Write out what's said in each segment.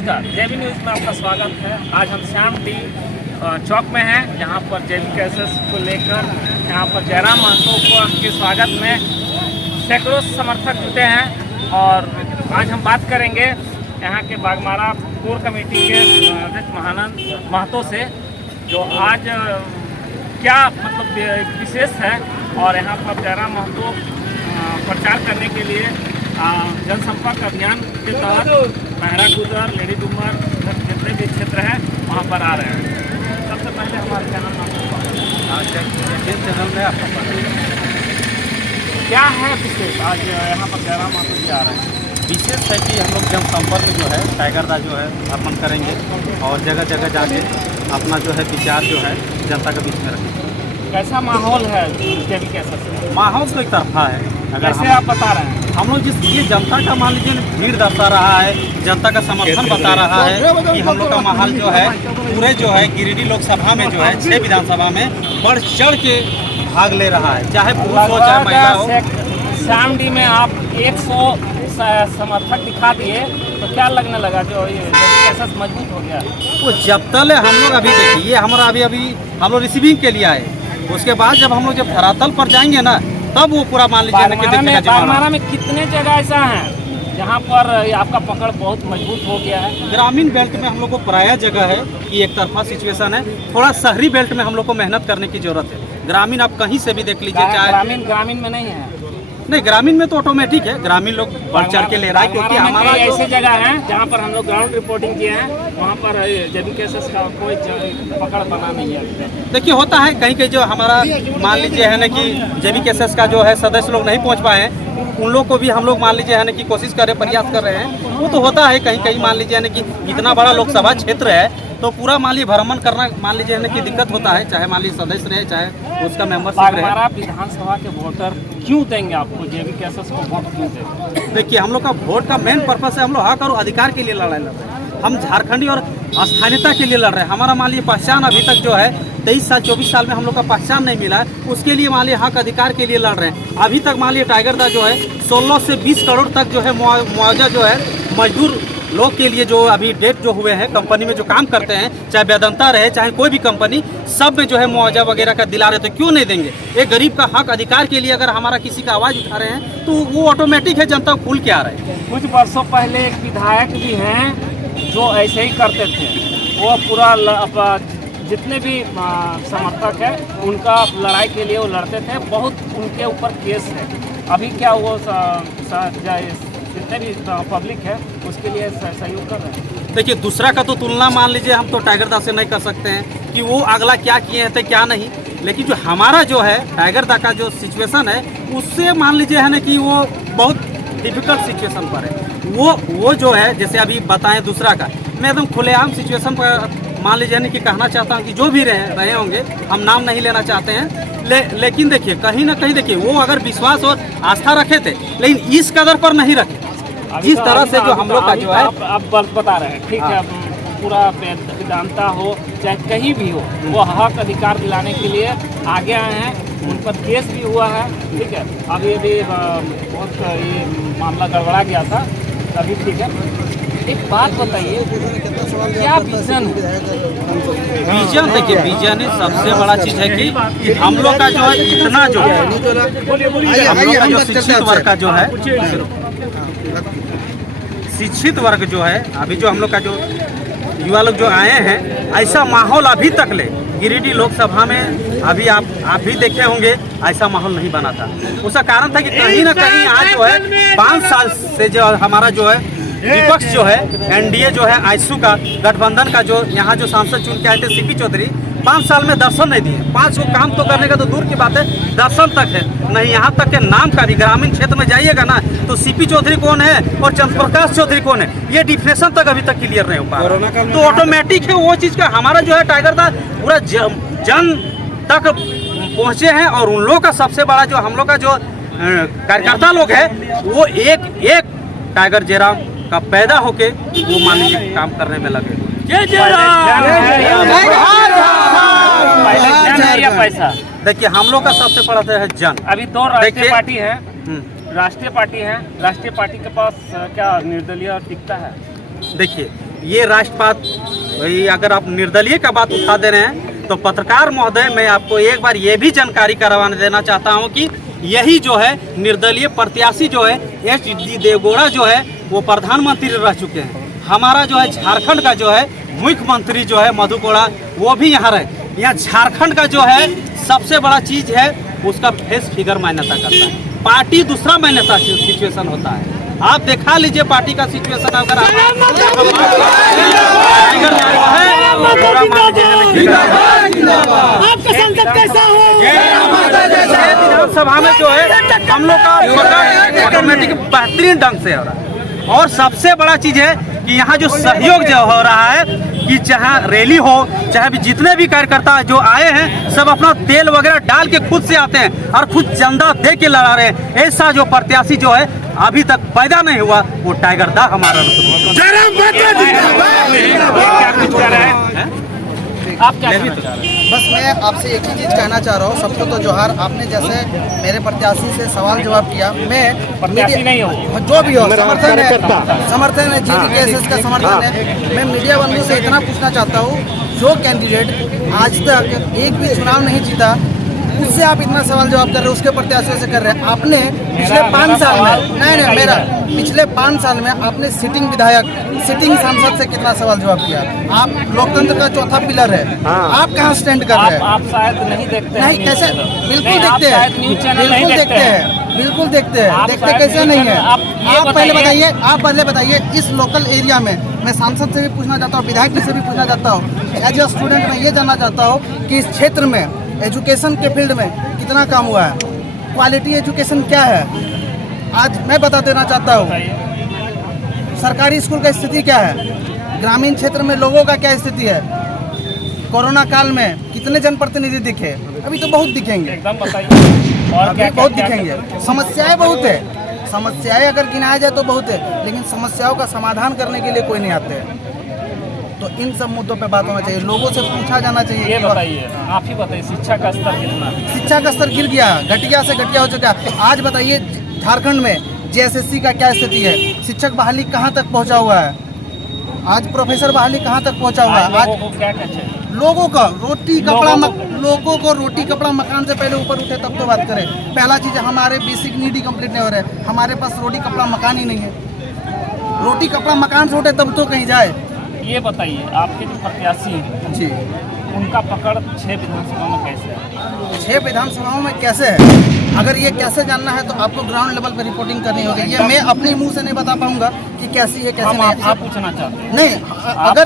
नमस्कार, जेबी न्यूज़ में आपका स्वागत है। आज हम श्याम डी चौक में हैं, जहां पर जेबी केसेस को लेकर यहां पर जयराम महतो के स्वागत में सैकड़ों समर्थक जुटे हैं। और आज हम बात करेंगे यहां के बागमारा कोर कमेटी के अध्यक्ष महानंद महतो से, जो आज क्या मतलब विशेष है। और यहाँ पर जयराम महतो प्रचार करने के लिए जनसंपर्क अभियान के तहत महरा गुजर, लेडी डूमर जितने भी क्षेत्र हैं वहाँ पर आ रहे हैं। सबसे पहले हमारे चैनल में आपका क्या है विशेष? आज यहाँ पर जयराम महतो जी आ रहे हैं। विशेष है कि हम लोग जनसंपर्क जो है टाइगर दा जो है अर्पण करेंगे और जगह जगह जाके अपना जो है विचार जो है जनता के बीच में रखेंगे। कैसा माहौल है जेबी केसेस? माहौल तो एक तरफा है। अगर कैसे आप बता रहे हैं? हम लोग जिस ये जनता का मान लीजिए भीड़ दर्शा रहा है, जनता का समर्थन बता रहा है कि हम लोग का माहौल जो है पूरे जो है गिरिडीह लोकसभा में जो है 6 विधानसभा में बढ़ चढ़ के भाग ले रहा है, चाहे पुरुष हो चाहे महिला हो। श्याम डी में आप 100 समर्थक दिखा दिए, तो क्या लगने लगा जो ये केसेस मजबूत हो गया? वो जब तक हम लोग अभी देखिए हमारा अभी हम लोग रिसीविंग के लिए आए, उसके बाद जब हम लोग जब धरातल पर जाएंगे ना तब वो पूरा मान लीजिए बागमारा में कितने जगह ऐसा है जहाँ पर आपका पकड़ बहुत मजबूत हो गया है? ग्रामीण बेल्ट में हम लोग को प्रायः जगह है कि एक तरफा सिचुएशन है। थोड़ा शहरी बेल्ट में हम लोग को मेहनत करने की जरूरत है। ग्रामीण आप कहीं से भी देख लीजिए, चाहे ग्रामीण में नहीं है। नहीं, ग्रामीण में तो ऑटोमेटिक है, ग्रामीण लोग बढ़ चढ़ के ले रहा है, क्योंकि हमारा ऐसी जगह है जहाँ पर हम लोग ग्राउंड रिपोर्टिंग किए हैं, वहाँ पर जेबी केसेस का कोई पकड़ बना नहीं है। देखिए होता है कहीं कहीं जो हमारा मान लीजिए है ना कि जेबी केसेस का जो है सदस्य लोग नहीं पहुँच पाए हैं, उन लोग को भी हम लोग मान लीजिए है ना कि कोशिश कर रहे प्रयास कर रहे हैं। वो तो होता है कहीं कहीं मान लीजिए है ना कि इतना बड़ा लोकसभा क्षेत्र है तो पूरा मान लीजिए भ्रमण करना मान लीजिए है ना कि दिक्कत होता है, चाहे मान लीजिए सदस्य रहे चाहे उसका मेंबरशिप रहे। बागमारा विधानसभा के वोटर क्यों देंगे आपको? जेबी केसेस को वोट क्यों देंगे? देखिए हम लोग का वोट का मेन पर्पस है, हम लोग हक और अधिकार के लिए लड़ाई लड़ रहे हैं। हम झारखंडी और स्थानीयता के लिए लड़ रहे हैं। हमारा मान लीजिए पहचान अभी तक जो है 23 साल 24 साल में हम लोग का पहचान नहीं मिला है, उसके लिए मान लीजिए हक अधिकार के लिए लड़ रहे हैं। अभी तक मान लीजिए टाइगर दा जो है 16 से 20 करोड़ तक जो है मुआवजा जो है मजदूर लोग के लिए जो अभी डेट जो हुए हैं कंपनी में जो काम करते हैं, चाहे वेदांता रहे चाहे कोई भी कंपनी, सब में जो है मुआवजा वगैरह का दिला रहे, तो क्यों नहीं देंगे? एक गरीब का हक अधिकार के लिए अगर हमारा किसी का आवाज़ उठा रहे हैं तो वो ऑटोमेटिक है, जनता को खुल के आ रहे हैं। कुछ वर्षों पहले एक विधायक भी हैं जो ऐसे ही करते थे। वो पूरा जितने भी समर्थक है उनका लड़ाई के लिए वो लड़ते थे, बहुत उनके ऊपर केस है। अभी क्या वो जितने भी पब्लिक है उसके लिए सहयोग कर रहे हैं। देखिए दूसरा का तो तुलना मान लीजिए हम तो टाइगर दा से नहीं कर सकते हैं कि वो अगला क्या किए हैं क्या नहीं, लेकिन जो हमारा जो है टाइगर दा का जो सिचुएशन है उससे मान लीजिए है ना कि वो बहुत डिफिकल्ट सिचुएशन पर है। वो जो है जैसे अभी बताएं दूसरा का, मैं एकदम खुलेआम सिचुएशन पर मान लीजिए नहीं कि कहना चाहता हूँ कि जो भी रहे होंगे, हम नाम नहीं लेना चाहते हैं, लेकिन देखिए कहीं ना कहीं देखिए वो अगर विश्वास और आस्था रखे थे, लेकिन इस कदर पर नहीं रखे जिस तरह से जो हम लोग का जो है आप बता रहे हैं। ठीक है, पूरा वेदांता हो चाहे कहीं भी हो, वो हक अधिकार दिलाने के लिए आगे आए हैं। उन पर केस भी हुआ है। ठीक है, अभी बहुत ये मामला गड़बड़ा गया था अभी। ठीक है, एक बात बताइए, क्या विजन है? विजन देखिए, विजन सबसे बड़ा चीज है कि हम लोग का जो है इतना जो है हम लोग का जो शिक्षित वर्ग का जो है शिक्षित वर्ग जो है अभी जो हम लोग का जो युवा लोग जो आए हैं, ऐसा माहौल अभी तक ले गिरिडीह लोकसभा में अभी आप भी देखे होंगे, ऐसा माहौल नहीं बना था। उसका कारण था कि कहीं ना कहीं आज जो है 5 साल से जो हमारा जो है विपक्ष जो है एनडीए जो है आईसू का गठबंधन का जो यहाँ जो सांसद चुन के आए थे सीपी चौधरी, 5 साल में दर्शन नहीं दिए। 5 को काम तो करने का तो दूर की बात है, दर्शन तक है नहीं। यहाँ तक के नाम का भी ग्रामीण क्षेत्र में जाइएगा ना तो सीपी चौधरी कौन है और चंद्रप्रकाश चौधरी कौन है, ये डिफिनेशन तक अभी तक क्लियर नहीं हो पा रहा। तो ऑटोमेटिक है वो चीज़ का हमारा जो है टाइगर दा पूरा जन तक पहुँचे हैं। और उन लोगों का सबसे बड़ा जो हम लोग का जो कार्यकर्ता लोग है वो एक टाइगर जयराम का पैदा होके वो मान लीजिए काम करने में लगे। पैसा देखिए हम लोग का सबसे बड़ा है जन। अभी 2 राष्ट्रीय पार्टी है, राष्ट्रीय पार्टी के पास क्या निर्दलीय टिकता है? देखिए ये राष्ट्रपात, अगर आप निर्दलीय का बात उठा दे रहे हैं तो पत्रकार महोदय, मैं आपको एक बार ये भी जानकारी करवाने देना चाहता हूँ कि यही जो है निर्दलीय प्रत्याशी जो है HD देवगौड़ा जो है वो प्रधानमंत्री रह चुके हैं। हमारा जो है झारखंड का जो है मुख्यमंत्री जो है मधु कोड़ा, वो भी यहाँ रहे। यहाँ झारखंड का जो है सबसे बड़ा चीज़ है उसका फेस फिगर मान्यता करता है, पार्टी दूसरा मान्यता सिचुएशन होता है। आप देखा लीजिए पार्टी का सिचुएशन, अगर विधानसभा में जो है हम लोग का ऑटोमेटिक बेहतरीन ढंग से हो रहा है। और सबसे बड़ा चीज है कि यहाँ जो सहयोग जो हो रहा है कि चाहे रैली हो, चाहे भी जितने भी कार्यकर्ता जो आए हैं सब अपना तेल वगैरह डाल के खुद से आते हैं और खुद चंदा दे के लड़ा रहे हैं। ऐसा जो प्रत्याशी जो है अभी तक पैदा नहीं हुआ वो टाइगर दा हमारा आप क्या कहना चाह रहे हैं? बस मैं आपसे एक ही चीज़ कहना चाह रहा हूँ, सबको तो जोहार। आपने जैसे मेरे प्रत्याशी से सवाल जवाब किया, मैं प्रत्याशी नहीं हो, जो भी हो, समर्थन है JBKSS का समर्थन है। मैं मीडिया बंधु से इतना पूछना चाहता हूँ, जो कैंडिडेट आज तक एक भी चुनाव नहीं जीता उससे आप इतना सवाल जवाब कर रहे हो, उसके प्रत्याशियों से कर रहे हैं। आपने पिछले 5 साल में मेरा पिछले 5 साल में आपने सिटिंग विधायक, सिटिंग सांसद से कितना सवाल जवाब किया। आप लोकतंत्र का चौथा पिलर है, आप कहाँ स्टैंड कर रहे हैं? आप शायद नहीं देखते नहीं, कैसे? बिल्कुल देखते हैं, बिल्कुल देखते हैं, बिल्कुल देखते हैं। देखते कैसे नहीं है? आप पहले बताइए इस लोकल एरिया में, मैं सांसद से भी पूछना चाहता हूँ, विधायक से भी पूछना चाहता हूँ, एज ए स्टूडेंट मैं ये जानना चाहता हूँ कि इस क्षेत्र में एजुकेशन के फील्ड में कितना काम हुआ है, क्वालिटी एजुकेशन क्या है। आज मैं बता देना चाहता हूँ सरकारी स्कूल का स्थिति क्या है, ग्रामीण क्षेत्र में लोगों का क्या स्थिति है। कोरोना काल में कितने जनप्रतिनिधि दिखे? अभी तो बहुत दिखेंगे, एकदम बताइए। और अभी बहुत दिखेंगे। समस्याएं बहुत है, समस्याएं अगर गिनाया जाए तो बहुत है, लेकिन समस्याओं का समाधान करने के लिए कोई नहीं आते हैं। तो इन सब मुद्दों पे बात होना चाहिए, लोगों से पूछा जाना चाहिए। ये बताइए, आप ही बताइए, शिक्षा का स्तर कितना है? शिक्षा का स्तर गिर गया, घटिया से घटिया हो चुका है। आज बताइए झारखंड में JSSC का क्या स्थिति है, शिक्षक बहाली कहाँ तक पहुँचा हुआ है, आज प्रोफेसर बहाली कहाँ तक पहुँचा हुआ है। आज लोगों को क्या चाहिए? लोगों का रोटी कपड़ा मकान से पहले ऊपर उठे तब तो बात करें। पहला चीज़, हमारे बेसिक नीड ही कंप्लीट नहीं हो रहे, हमारे पास रोटी कपड़ा मकान ही नहीं है। रोटी कपड़ा मकान से उठे तब तो कहीं जाए। ये बताइए, आपके जो प्रत्याशी हैं जी, उनका पकड़ 6 विधानसभा में कैसे है? 6 विधानसभाओं में कैसे है? अगर ये कैसे जानना है तो आपको ग्राउंड लेवल पर रिपोर्टिंग करनी होगी। ये मैं अपने मुंह से नहीं बता पाऊंगा कि कैसी है कैसे हम नहीं। आपसे पूछना चाहते हैं। नहीं, आप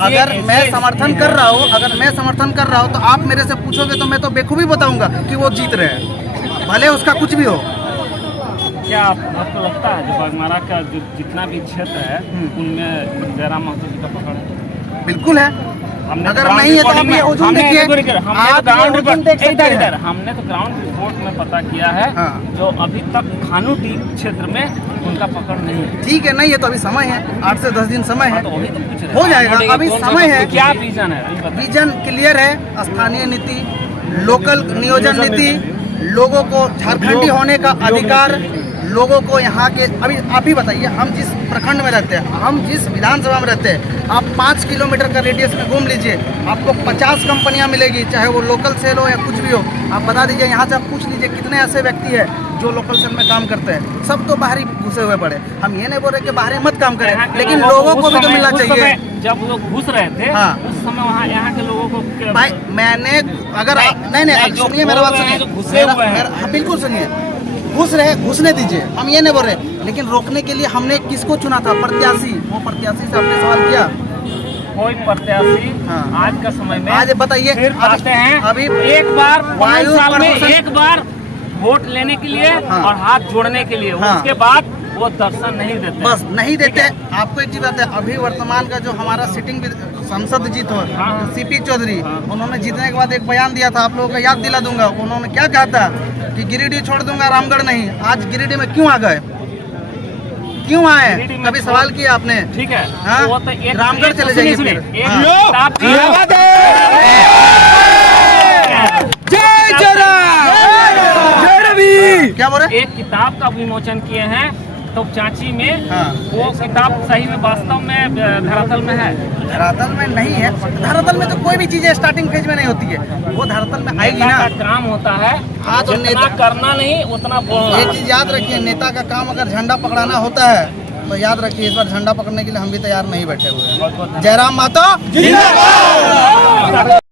अगर मैं समर्थन कर रहा हूँ, तो आप मेरे से पूछोगे तो मैं तो बेखूबी बताऊंगा कि वो जीत रहे हैं, भले उसका कुछ भी हो। क्या आपको लगता है जो बागमारा का जो जितना भी क्षेत्र है उनमें जयराम महतो जी का पकड़ है? बिल्कुल है। अगर नहीं है तो आप ये ओजन देखिए, हमने तो ग्राउंड रिपोर्ट में पता किया है। जो अभी तक खानूटी क्षेत्र में उनका पकड़ नहीं है। ठीक है, नहीं है तो अभी समय है, 8 से 10 दिन समय है, तो वही तो पूछ रहे हैं। हो जाएगा, अभी समय है। क्या विजन है? विजन क्लियर है, स्थानीय नीति, लोकल नियोजन नीति, लोगों को झारखंडी होने का अधिकार, लोगों को यहाँ के। अभी आप ही बताइए, हम जिस प्रखंड में रहते हैं, हम जिस विधानसभा में रहते हैं, आप 5 किलोमीटर का रेडियस में घूम लीजिए, आपको 50 कंपनियाँ मिलेगी, चाहे वो लोकल सेल हो या कुछ भी हो। आप बता दीजिए, यहाँ से आप पूछ लीजिए कितने ऐसे व्यक्ति हैं जो लोकल सेल में काम करते हैं। सब तो बाहर ही घुसे हुए पड़े। हम ये नहीं बोल रहे कि बाहर मत काम करें, लेकिन लोगों को भी तो मिलना चाहिए। जब लोग घुस रहे थे उस समय वहाँ यहाँ के लोगों को भाई मैंने अगर नहीं सुनिए, मेरा बात सुनिए, बिल्कुल सुनिए। घुसने दीजिए, हम ये नहीं बोल रहे, लेकिन रोकने के लिए हमने किसको चुना था? प्रत्याशी। वो प्रत्याशी से आपने सवाल किया? कोई प्रत्याशी आज का समय में आज बताइए आते हैं अभी एक बार वायु साल में प्रदूषण, एक बार वोट लेने के लिए और हाथ जोड़ने के लिए, उसके बाद वो दर्शन नहीं देते, बस नहीं देते। आपको एक चीज बात है, अभी वर्तमान का जो हमारा सिटिंग संसद जीत हो CP चौधरी, उन्होंने जीतने के बाद एक बयान दिया था, आप लोगों को याद दिला दूंगा। उन्होंने क्या कहा था कि गिरिडीह छोड़ दूंगा, रामगढ़ नहीं। आज गिरिडीह में क्यों आ गए, क्यों आए? कभी सवाल किया आपने? ठीक है, वो तो रामगढ़ चले जाइए फिर। जय रवि। क्या बोल रहे? एक किताब का विमोचन किए हैं तो चाची में हाँ। वो किताब सही में वास्तव में धरातल में है? धरातल में नहीं है। धरातल में तो कोई भी चीज़ स्टार्टिंग फेज में नहीं होती है, वो धरातल में आएगी नेता ना। का काम होता है हाँ, तो जितना करना नहीं उतना बोलना। एक चीज़ याद रखिए, नेता का काम अगर झंडा पकड़ाना होता है तो याद रखिए इस बार झंडा पकड़ने के लिए हम भी तैयार नहीं बैठे हुए हैं। जयराम माता।